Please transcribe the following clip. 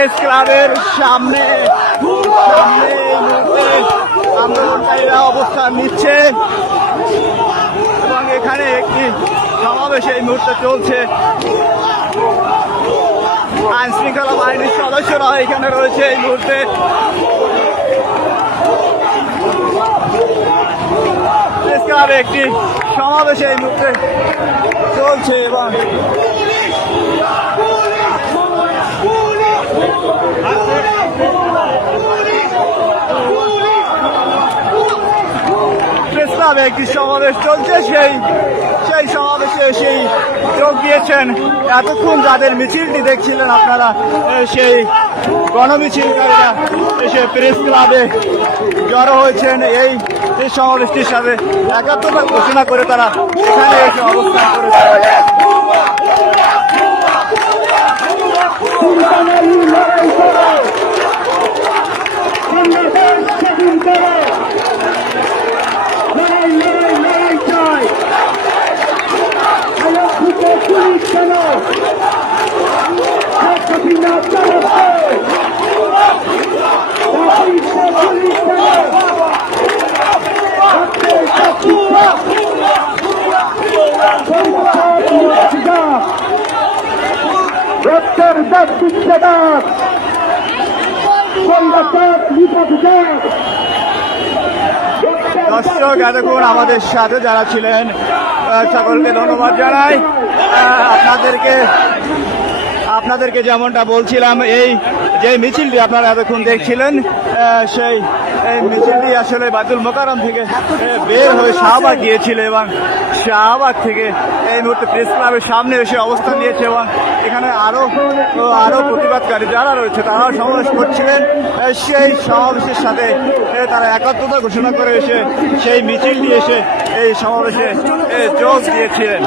Press ক্লাবের সামনে আন্দোলনকারীরা অবস্থান নিচ্ছে এবং এখানে একটি সমাবেশ এই মুহূর্তে চলছে। আইন শৃঙ্খলা বাহিনীর সদস্যরা এখানে রয়েছে এই মুহূর্তে। প্রেস ক্লাবে একটি সমাবেশ এই মুহূর্তে চলছে এবং প্রেস ক্লাবে একটি সমাবেশ চলছে, সেই সমাবেশে যোগ দিয়েছেন এতক্ষণ যাদের মিছিলটি দেখছিলেন আপনারা, সেই গণমিছিলকারীরা এসে প্রেস ক্লাবে জড়ো হয়েছেন। এই সমাবেশটির সাথে একাত্মতা ঘোষণা করে তারা এখানে এসে অবস্থান করেছে। দর্শক, এতক্ষণ আমাদের সাথে যারা ছিলেন সকলকে ধন্যবাদ জানাই। আপনাদেরকে যেমনটা বলছিলাম, এই যে মিছিলটি আপনারা এতক্ষণ দেখছিলেন, সেই মিছিলটি আসলে বাইতুল মোকাররম থেকে বের হয়ে শাহবাগ গিয়েছিল এবং শাহবাগ থেকে এই মুহূর্তে প্রেস ক্লাবের সামনে এসে অবস্থান নিয়েছে এবং এখানে আরো প্রতিবাদকারী যারা রয়েছে তারাও সমাবেশ করছিলেন। সেই সমাবেশের সাথে তারা একাত্মতা ঘোষণা করে এসে সেই মিছিলটি এসে এই সমাবেশে যোগ দিয়েছিলেন।